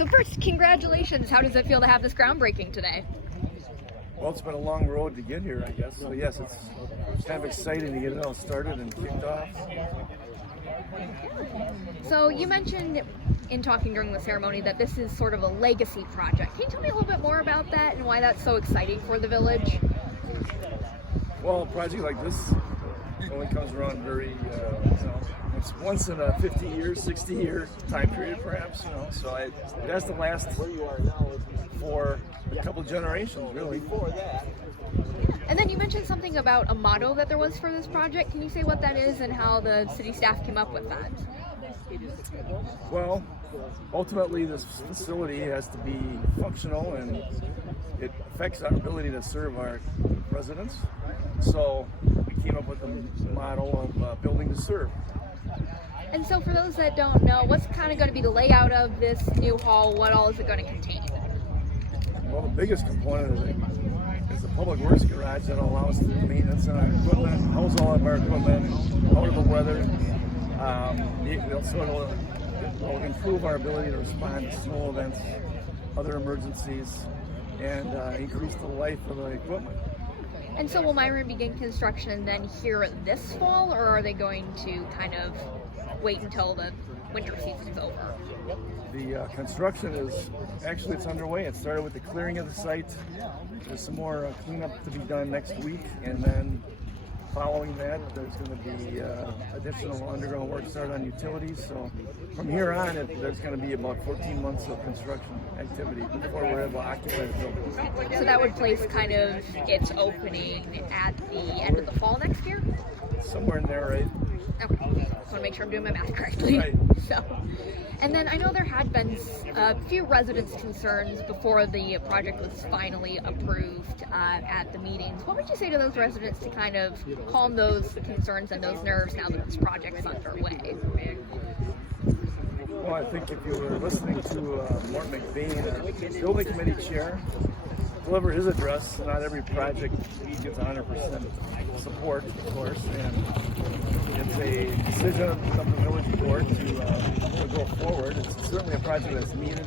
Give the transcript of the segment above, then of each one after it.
So first, congratulations. How does it feel to have this groundbreaking today? Well, it's been a long road to get here, I guess. So yes, it's kind of exciting to get it all started and kicked off. So you mentioned in talking during the ceremony that this is sort of a legacy project. Can you tell me a little bit more about that and why that's so exciting for the village? Well, a project like this only comes around very, it's once in a 50-year, 60-year time period, perhaps. So it has to last for a couple generations, really. And then you mentioned something about a motto that there was for this project. Can you say what that is and how the city staff came up with that? Well, ultimately, this facility has to be functional and it affects our ability to serve our residents. So we came up with the model of building to serve. And so for those that don't know, what's kind of going to be the layout of this new hall? What all is it going to contain? Well, the biggest component of it is the public works garage that allows for maintenance on our equipment, house all of our equipment, out of the weather. It'll improve our ability to respond to snow events, other emergencies, and increase the life of the equipment. And so will Myron begin construction then here this fall, or are they going to kind of wait until the winter season's over? The construction it's underway. It started with the clearing of the site. There's some more cleanup to be done next week, and then following that, there's going to be additional underground work started on utilities. So from here on, there's going to be about 14 months of construction activity before we're able to occupy the building. So that would place kind of its opening at the end of the fall next year? Somewhere in there, right? Okay, just want to make sure I'm doing my math correctly. Right. And then I know there had been a few residents' concerns before the project was finally approved at the meetings. What would you say to those residents to kind of calm those concerns and those nerves now that this project's underway? Well, I think if you were listening to Mark McBain, building committee chair, deliver his address, not every project gets 100% support, of course, and it's a decision of the village board to go forward. It's certainly a project that's needed.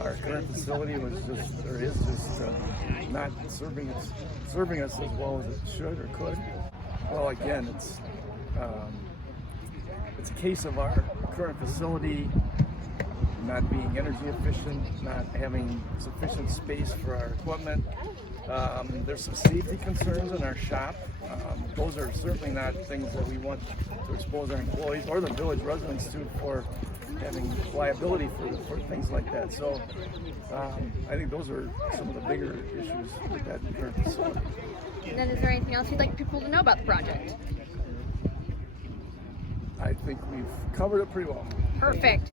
Our current facility is just not serving us as well as it should or could. Well, again, it's a case of our current facility not being energy efficient, not having sufficient space for our equipment. There's some safety concerns in our shop. Those are certainly not things that we want to expose our employees or the village residents to for having liability for things like that. So I think those are some of the bigger issues with that current facility. And then is there anything else you'd like people to know about the project? I think we've covered it pretty well. Perfect.